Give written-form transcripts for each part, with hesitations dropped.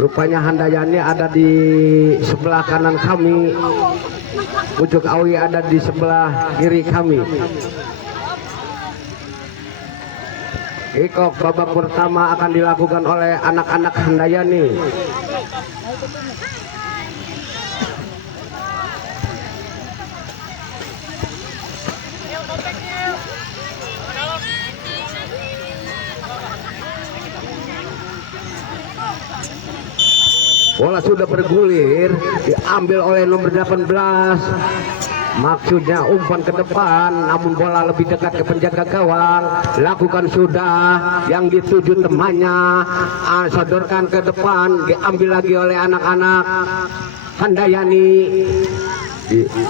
Rupanya Handayani ada di sebelah kanan kami, Pucuk Awi ada di sebelah kiri kami. Kickoff babak pertama akan dilakukan oleh anak-anak Handayani. Bola sudah bergulir, diambil oleh nomor 18. Maksudnya umpan ke depan, namun bola lebih dekat ke penjaga gawang. Lakukan sudah, yang dituju temannya, sodorkan ke depan, diambil lagi oleh anak-anak Handayani.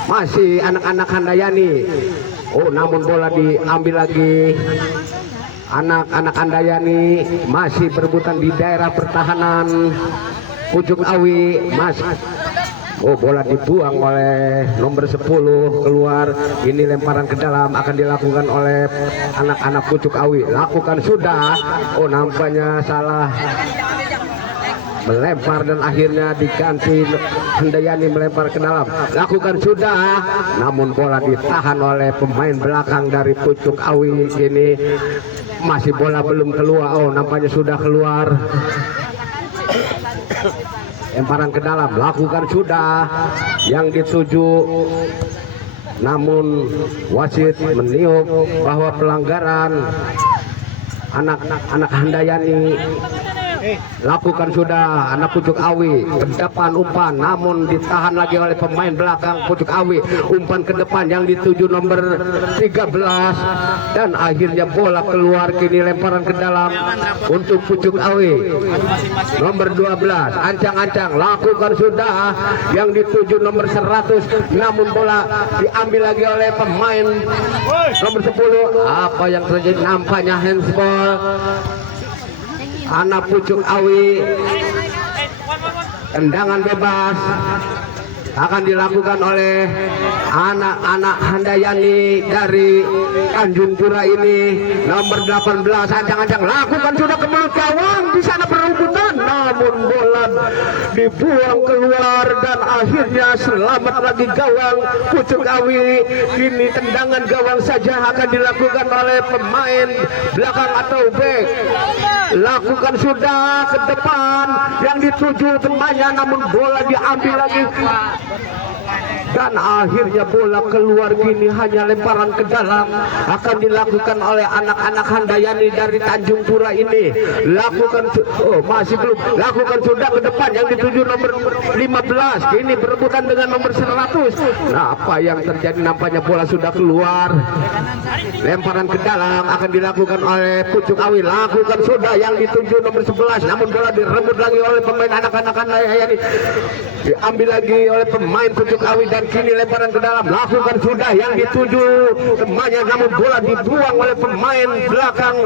Masih anak-anak Handayani. Oh, namun bola diambil lagi. Anak-anak Handayani masih berebutan di daerah pertahanan Pucuk Awi. Oh, bola dibuang oleh nomor 10 keluar. Ini lemparan ke dalam akan dilakukan oleh anak-anak Pucuk Awi. Lakukan sudah. Oh, nampaknya salah melempar dan akhirnya diganti. Handayani melempar ke dalam. Lakukan sudah, namun bola ditahan oleh pemain belakang dari Pucuk Awi. Ini masih bola belum keluar. Oh, nampaknya sudah keluar. Lemparan ke dalam, lakukan sudah, yang dituju, namun wasit meniup bahwa pelanggaran anak-anak Handayani. Lakukan sudah, anak Pucuk Awi ke depan umpan, namun ditahan lagi oleh pemain belakang Pucuk Awi. Umpan ke depan yang dituju nomor 13 dan akhirnya bola keluar. Kini lemparan ke dalam untuk Pucuk Awi. Nomor 12 ancang-ancang, lakukan sudah, yang dituju nomor 100, namun bola diambil lagi oleh pemain nomor 10. Apa yang terjadi? Nampaknya handsball. Anak Pucuk Awi, tendangan bebas akan dilakukan oleh anak-anak Handayani dari Tanjung Pura ini. Nomor 18 ancang-ancang, lakukan sudah ke mulut gawang. Di sana perebutan, namun bola dibuang keluar dan akhirnya selamat lagi gawang Pucuk Awi. Ini tendangan gawang saja akan dilakukan oleh pemain belakang atau back. Lakukan sudah ke depan, yang dituju temannya, namun bola diambil lagi dan akhirnya bola keluar. Kini hanya lemparan ke dalam akan dilakukan oleh anak-anak Handayani dari Tanjung Pura ini. Lakukan, oh masih belum, lakukan sudah ke depan, yang dituju nomor 15. Kini berebutan dengan nomor 100. Nah, apa yang terjadi? Nampaknya bola sudah keluar. Lemparan ke dalam akan dilakukan oleh Pucuk Awi. Lakukan sudah, yang dituju nomor 11, namun bola direbut lagi oleh pemain anak-anak Handayani. Diambil lagi oleh pemain Pucuk Awi dan kini lemparan ke dalam. Lakukan sudah, yang dituju temannya, namun bola dibuang oleh pemain belakang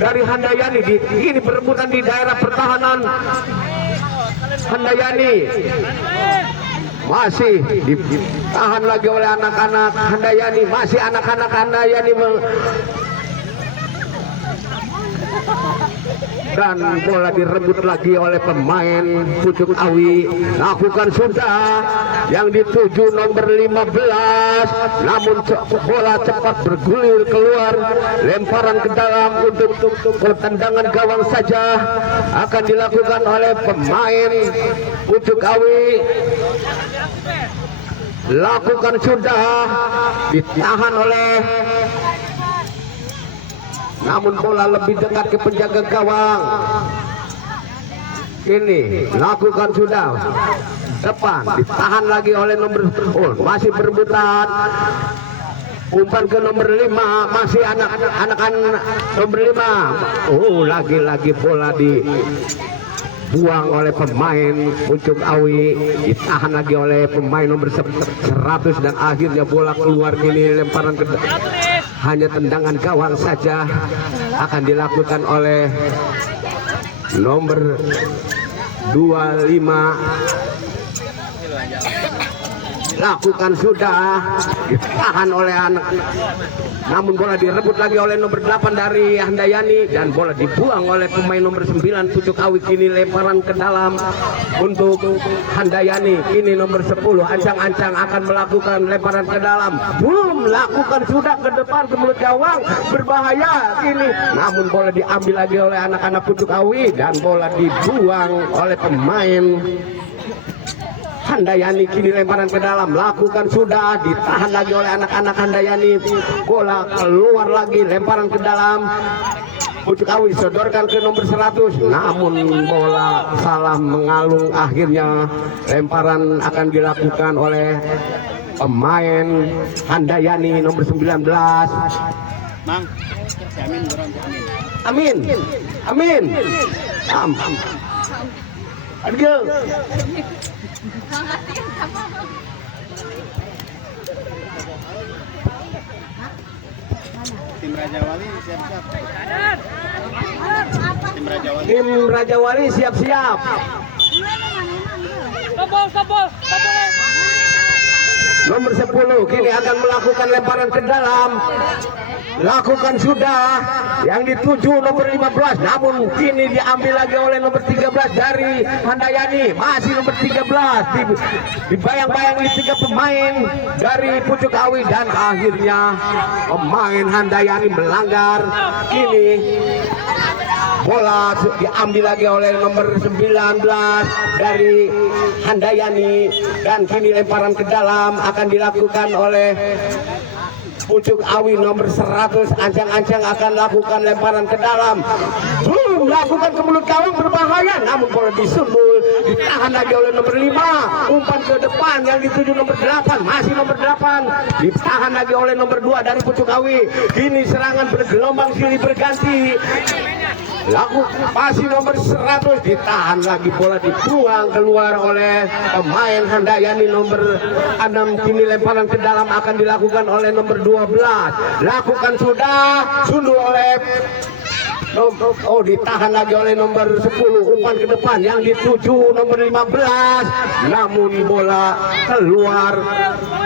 dari Handayani. Ini perebutan di daerah pertahanan Handayani. Masih ditahan lagi oleh anak-anak Handayani. Masih anak-anak Handayani dan bola direbut lagi oleh pemain Pucuk Awi. Lakukan sudah, yang dituju nomor 15, namun bola cepat bergulir keluar. Lemparan ke dalam untuk tendangan gawang saja akan dilakukan oleh pemain Pucuk Awi. Lakukan sudah, ditahan oleh, namun bola lebih dekat ke penjaga gawang. Ini lakukan sudah, depan ditahan lagi oleh nomor, oh masih berebutan. Umpan ke nomor 5, masih anak-anak nomor 5. Oh, lagi-lagi bola dibuang oleh pemain Pucuk Awi, ditahan lagi oleh pemain nomor 100 dan akhirnya bola keluar. Kini lemparan ke, hanya tendangan gawang saja akan dilakukan oleh nomor 25. Lakukan sudah, ditahan oleh anak namun bola direbut lagi oleh nomor 8 dari Handayani dan bola dibuang oleh pemain nomor 9 Pucuk Awi. Kini lemparan ke dalam untuk Handayani. Kini nomor 10 Ancang-Ancang akan melakukan lemparan ke dalam, belum lakukan, sudah ke depan ke mulut gawang, berbahaya kini, namun bola diambil lagi oleh anak-anak Pucuk Awi dan bola dibuang oleh pemain Handayani. Kini lemparan ke dalam, lakukan, sudah ditahan lagi oleh anak-anak Handayani, bola keluar lagi, lemparan ke dalam. Pucuk Awi sodorkan ke nomor 100, namun bola salah mengalung. Akhirnya lemparan akan dilakukan oleh pemain Handayani nomor 19. Mang, si Amin dorong si Amin, Amin. Amin, Aduh. Tim Raja Wali siap-siap. Tim Raja Wali siap-siap. Nomor 10 kini akan melakukan lemparan ke dalam, lakukan, sudah, yang dituju nomor 15, namun kini diambil lagi oleh nomor 13 dari Handayani, masih nomor 13, dibayang-bayang di 3 pemain dari Pucuk Awi dan akhirnya pemain Handayani melanggar. Kini bola diambil lagi oleh nomor 19 dari Handayani dan kini lemparan ke dalam akan dilakukan oleh Pucuk Awi nomor 100. Ancang-Ancang akan lakukan lemparan ke dalam, belum lakukan ke mulut gawang, berbahaya, namun bola disundul, ditahan lagi oleh nomor 5, umpan ke depan yang dituju nomor 8, masih nomor 8, ditahan lagi oleh nomor 2 dari Pucuk Awi. Kini serangan bergelombang silih berganti, masih nomor 100, ditahan lagi, bola dibuang keluar oleh pemain Handayani nomor 6. Kini lemparan ke dalam akan dilakukan oleh nomor 12, lakukan, sudah, sundul oleh ditahan lagi oleh nomor 10, umpan ke depan yang dituju nomor 15, namun bola keluar,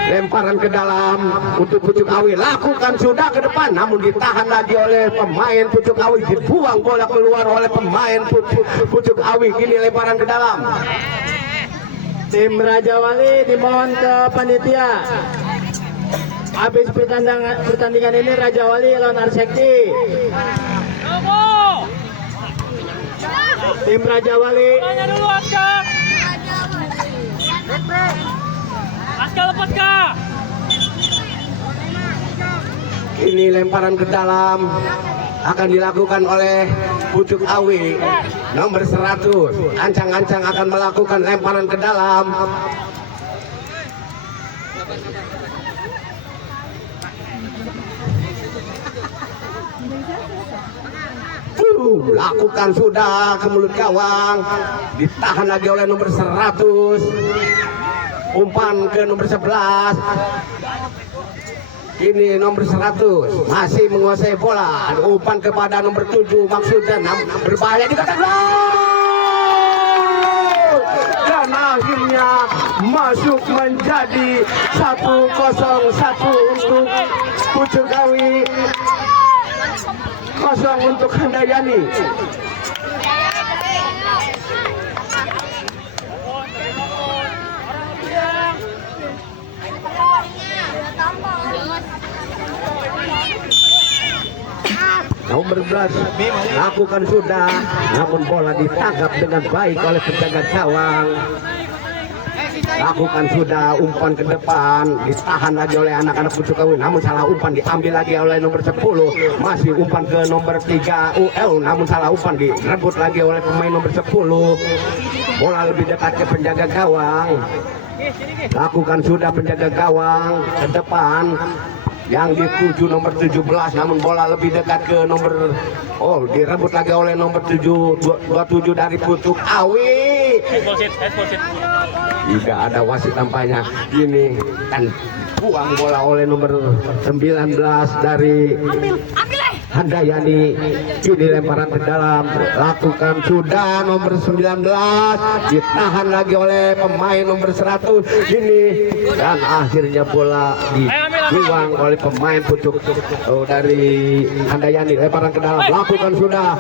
lemparan ke dalam untuk Pucuk Awi, lakukan, sudah, ke depan, namun ditahan lagi oleh pemain Pucuk Awi, dibuang bola keluar oleh pemain Pucuk Awi. Kini lemparan ke dalam. Tim Raja Wali dimohon ke panitia. Habis pertandingan ini Raja Wali lawan Arsekti. Tim Raja Wali. Dulu Aska. Aska lepas Kak. Ini lemparan ke dalam akan dilakukan oleh Pucuk Awi nomor 100. Ancang-Ancang akan melakukan lemparan ke dalam. Lakukan, sudah, ke mulut gawang, ditahan lagi oleh nomor 100, umpan ke nomor 11. Ini nomor 100 masih menguasai bola, umpan kepada nomor 7, maksudnya berbahaya, dikatakan gol, dan akhirnya masuk menjadi 1-0 untuk Pucuk Awi, 0 untuk Handayani. Nomor 11 lakukan, sudah, namun bola ditangkap dengan baik oleh penjaga gawang. Lakukan, sudah, umpan ke depan, ditahan lagi oleh anak-anak Pucuk Awi, namun salah umpan, diambil lagi oleh nomor 10, masih umpan ke nomor 3 UL, namun salah umpan, direbut lagi oleh pemain nomor 10. Bola lebih dekat ke penjaga gawang. Lakukan, sudah, penjaga gawang ke depan yang dituju nomor 17, namun bola lebih dekat ke nomor, direbut lagi oleh nomor 27 dari Pucuk Awi. Tidak ada wasit tampaknya. Ini kan buang bola oleh nomor 19 dari Handayani kini lemparan ke dalam, lakukan sudah nomor 19, ditahan lagi oleh pemain nomor 100 ini, dan akhirnya bola dibuang oleh pemain pucuk dari Handayani. Lemparan ke dalam, lakukan sudah,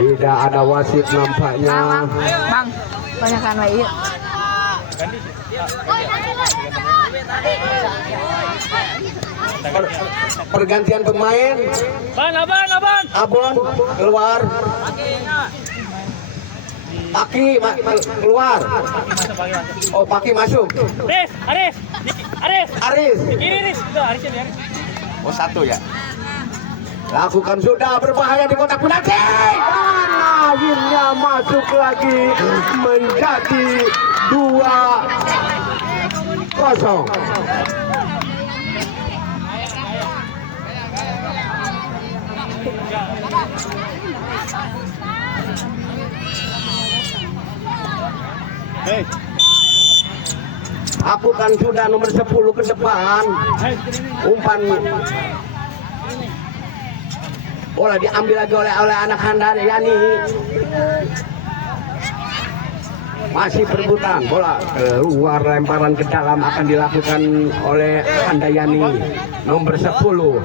tidak ada wasit nampaknya. Bang, banyakkan wae. Pergantian pemain. Aban. Abon keluar. Paki keluar. Oh, Paki masuk. Aris. Kiri, Riz. Udah, Arisnya biar. Oh, 1 ya. Lakukan sudah, berbahaya di kotak penalti. Dan akhirnya masuk lagi menjadi 2-0. Hei, Lakukan sudah nomor 10 ke depan. Umpan bola diambil lagi oleh anak Handayani. Masih perebutan bola keluar, lemparan ke dalam akan dilakukan oleh Handayani nomor 10.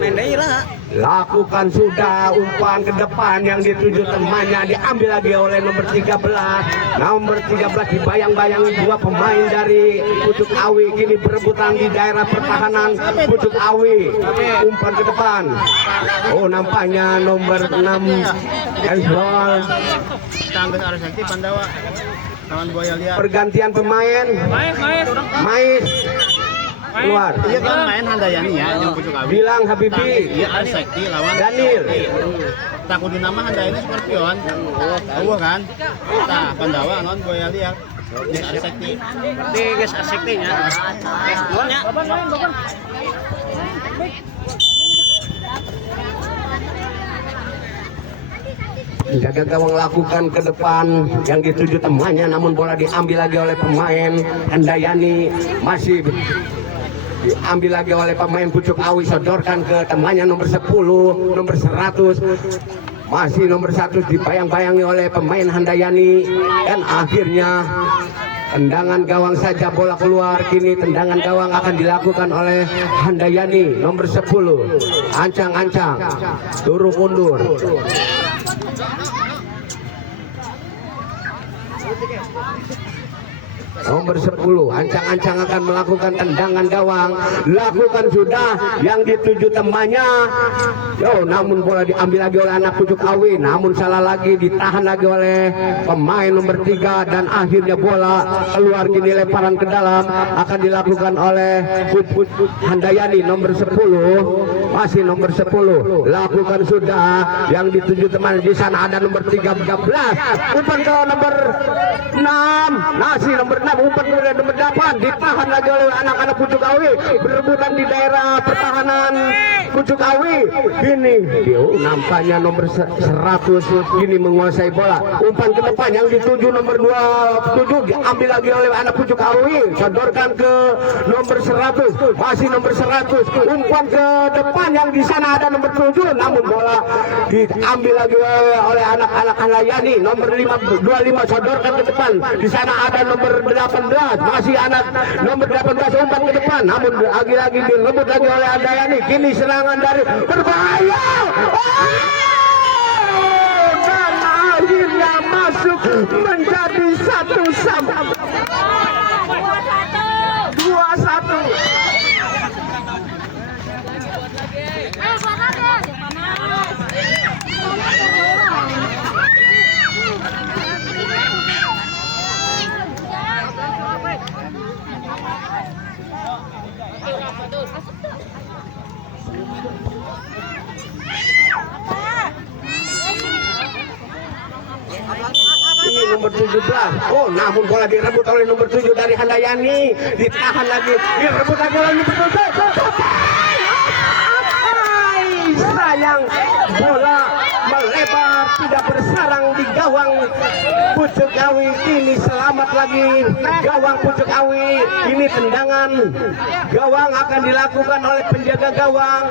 Lakukan sudah, umpan ke depan yang dituju temannya, diambil lagi oleh nomor 13. Nomor 13 dibayang-bayangi dua pemain dari Pucuk Awi, kini berebutan di daerah pertahanan Pucuk Awi. Umpan ke depan. Oh, nampaknya nomor 6 Ensbol. tangga arah sakti Pandawa. Kawan Buaya lihat. Pergantian pemain. Mais keluar. Iya kan main Handayani ya yang Pucuk Awi. Bilang Habibi. Iya arah sakti lawan Daniel. Takut dinama Handayani Scorpion. Oh kan. Nah, Pandawa non Buaya lihat. Di arah sakti. Di guys arah saktinya. Golnya. Jaga gawang lakukan ke depan yang dituju temannya, namun bola diambil lagi oleh pemain Handayani. Masih diambil lagi oleh pemain Pucuk Awi, sodorkan ke temannya nomor 10, nomor 100. Masih nomor 100 dibayang-bayangi oleh pemain Handayani, dan akhirnya tendangan gawang saja bola keluar. Kini tendangan gawang akan dilakukan oleh Handayani nomor 10. Ancang-ancang turun mundur. Nomor 10 ancang-ancang akan melakukan tendangan gawang. Lakukan sudah yang dituju temannya. Yo, namun bola diambil lagi oleh anak Pucuk Awi, namun salah lagi, ditahan lagi oleh pemain nomor 3, dan akhirnya bola keluar. Kini lemparan ke dalam akan dilakukan oleh Handayani nomor 10. Masih nomor 10. Lakukan sudah yang dituju teman. Di sana ada nomor 13. Umpan ke nomor 6. Masih nomor 6. Umpan ke nomor 8. Ditahan lagi oleh anak-anak Pucuk Awi. Berebutan di daerah pertahanan Pucuk Awi. Kini nampaknya nomor 100 kini menguasai bola. Umpan ke depan yang dituju nomor 27. Diambil lagi oleh anak Pucuk Awi. Sodorkan ke nomor 100. Masih nomor 100. Umpan ke depan yang di sana ada nomor 7, namun bola diambil lagi oleh anak-anak Handayani nomor 25. Sodorkan ke depan. Di sana ada nomor 18. Masih anak nomor 18. Umpan ke depan, namun lagi-lagi direbut lagi oleh Handayani. Kini serangan dari berbahaya. Dan akhirnya masuk menjadi 1-1. 2-1. Ini nomor 17. Oh, namun bola direbut oleh nomor 7 dari Handayani. Ditahan lagi, direbut lagi oleh nomor 7. Sayang, bola melebar tidak bersarang di gawang Pucuk Awi. Kini selamat lagi gawang Pucuk Awi. Ini tendangan gawang akan dilakukan oleh penjaga gawang.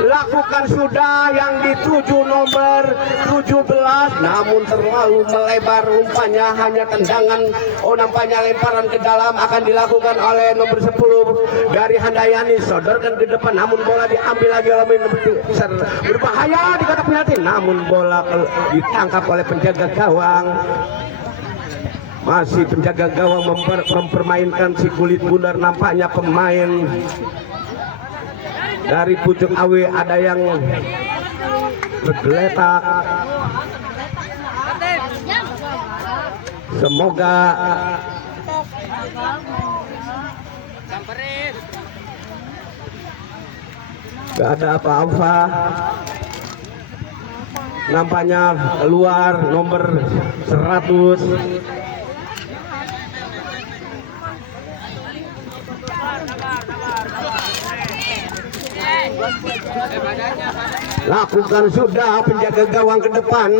Lakukan sudah yang dituju nomor 17, namun terlalu melebar umpannya, hanya tendangan. Oh, nampaknya lemparan ke dalam akan dilakukan oleh nomor 10 dari Handayani. Sodorkan ke depan, namun bola diambil lagi oleh nomor 3. Berbahaya di kotak penalti, namun bola ditangkap oleh penjaga gawang. Masih penjaga gawang mempermainkan si kulit bundar. Nampaknya pemain dari Pucuk Awi ada yang bergeletak. Semoga gak ada apa-apa. Nampaknya keluar nomor 100. Lakukan sudah penjaga gawang ke depan,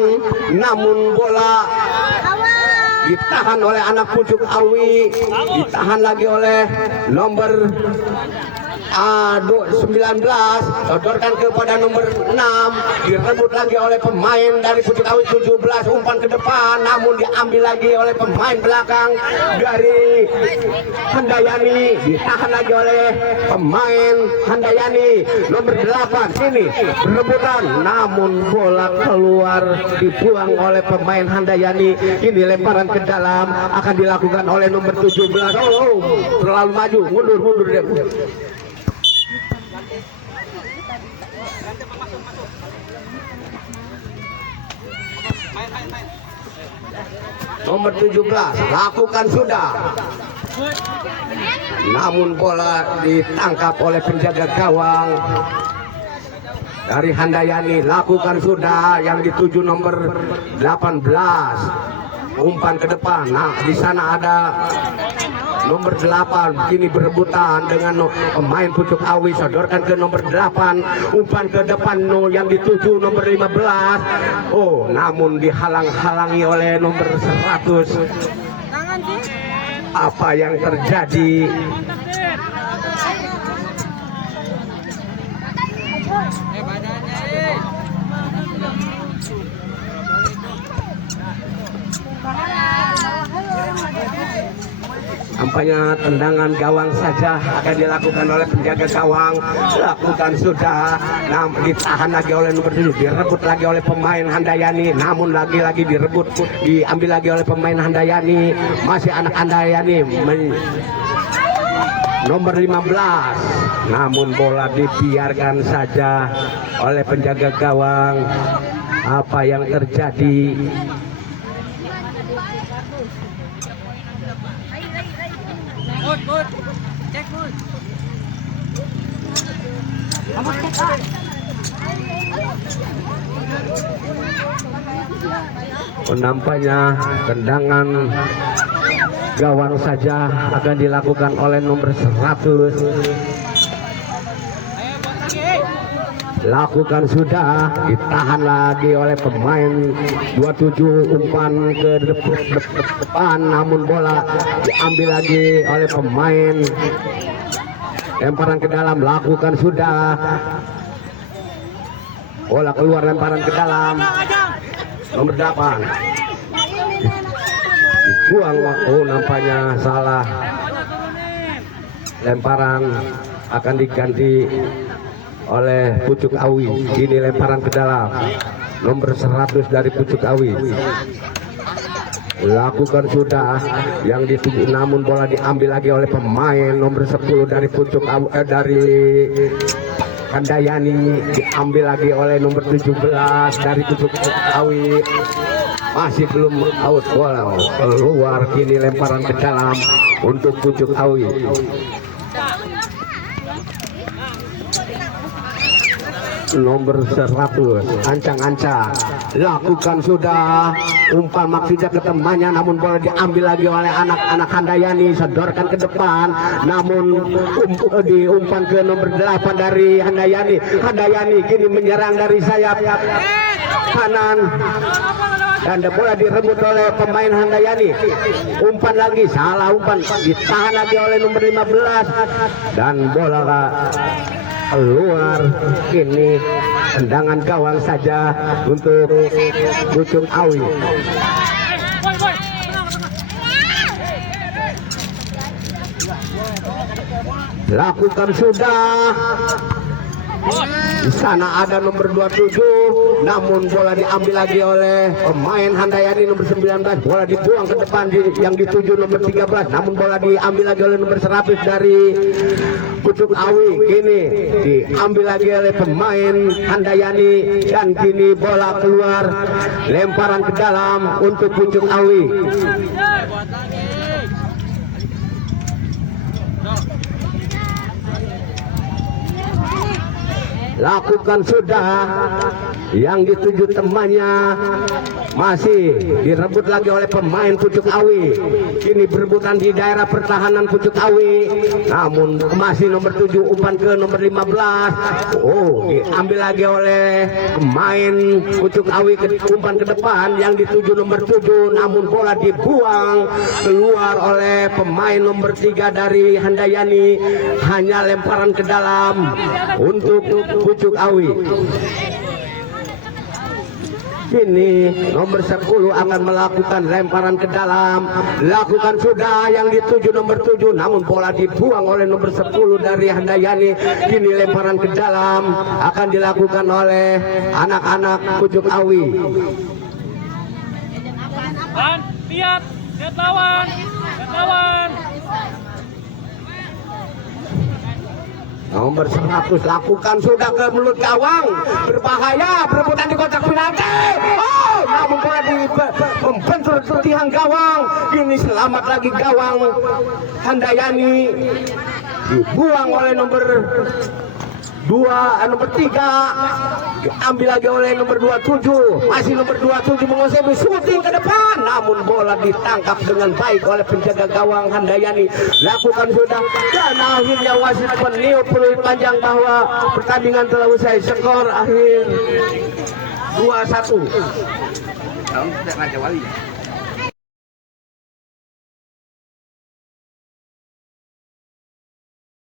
namun bola ditahan oleh anak Pucuk Awi, ditahan lagi oleh nomor 19, sodorkan kepada nomor 6, direbut lagi oleh pemain dari Pucuk Awi 17, umpan ke depan, namun diambil lagi oleh pemain belakang dari Handayani, ditahan lagi oleh pemain Handayani nomor 8. Sini rebutan, namun bola keluar, dibuang oleh pemain Handayani. Ini lemparan ke dalam akan dilakukan oleh nomor 17. Oh, terlalu maju, mundur deh. Nomor 17 lakukan sudah, namun bola ditangkap oleh penjaga gawang dari Handayani. Lakukan sudah yang dituju nomor 18, umpan ke depan. Nah, di sana ada nomor 8, kini berebutan dengan pemain Pucuk Awi. Sodorkan ke nomor 8, umpan ke depan yang dituju nomor 15. Oh, namun dihalang-halangi oleh nomor 100. Apa yang terjadi? Nampaknya tendangan gawang saja akan dilakukan oleh penjaga gawang. Lakukan sudah, namun ditahan lagi oleh nomor 7, direbut lagi oleh pemain Handayani, namun lagi-lagi direbut, diambil lagi oleh pemain Handayani. Masih anak Handayani nomor 15, namun bola dibiarkan saja oleh penjaga gawang. Apa yang terjadi? Nampaknya tendangan gawang saja akan dilakukan oleh nomor 100. Lakukan sudah, ditahan lagi oleh pemain 27, umpan ke depan, namun bola diambil lagi oleh pemain. Lemparan ke dalam, lakukan sudah, bola keluar, lemparan ke dalam nomor 8, dibuang. Oh, nampaknya salah, lemparan akan diganti oleh Pucuk Awi. Ini lemparan ke dalam nomor 100 dari Pucuk Awi. Lakukan sudah yang dituju, namun bola diambil lagi oleh pemain nomor 10 dari Pucuk Awi, dari Handayani, diambil lagi oleh nomor 17 dari Pucuk Awi. Masih belum out, bola keluar. Kini lemparan ke dalam untuk Pucuk Awi. Nomor 100, ancang-ancang, lakukan sudah, umpan maksudnya ke temannya, namun bola diambil lagi oleh anak-anak Handayani. Sodorkan ke depan, namun diumpan ke nomor 8 dari Handayani. Handayani kini menyerang dari sayap, kanan dan bola direbut oleh pemain Handayani. Umpan lagi, salah umpan, ditahan lagi oleh nomor 15 dan bola keluar. Ini tendangan gawang saja untuk Pucuk Awi. Lakukan sudah. Di sana ada nomor 27, namun bola diambil lagi oleh pemain Handayani nomor 19. Bola dibuang ke depan yang dituju nomor 13, namun bola diambil lagi oleh nomor 100 dari Pucuk Awi. Kini diambil lagi oleh pemain Handayani dan kini bola keluar, lemparan ke dalam untuk Pucuk Awi. Lakukan sudah, yang dituju temannya masih direbut lagi oleh pemain Pucuk Awi. Kini berebutan di daerah pertahanan Pucuk Awi, namun masih nomor 7 umpan ke nomor 15. Oh, diambil lagi oleh pemain Pucuk Awi, umpan ke depan yang dituju nomor 7, namun bola dibuang keluar oleh pemain nomor 3 dari Handayani. Hanya lemparan ke dalam untuk Pucuk Awi. Kini nomor 10 akan melakukan lemparan ke dalam. Lakukan sudah, yang dituju nomor 7, namun bola dibuang oleh nomor 10 dari Handayani. Kini lemparan ke dalam akan dilakukan oleh anak-anak Pucuk Awi. Lihat lawan. Nomor 100 lakukan sudah ke mulut gawang, berbahaya, berebutan di kotak penalti. Oh, namun bola membentur tiang gawang. Kini selamat lagi gawang Handayani, dibuang oleh nomor 3, diambil lagi oleh nomor 27. Masih nomor 27 menguasai, syuting ke depan, namun bola ditangkap dengan baik oleh penjaga gawang Handayani. Lakukan sudah, dan akhirnya wasit meniup peluit panjang bahwa pertandingan telah usai. Skor akhir 2-1.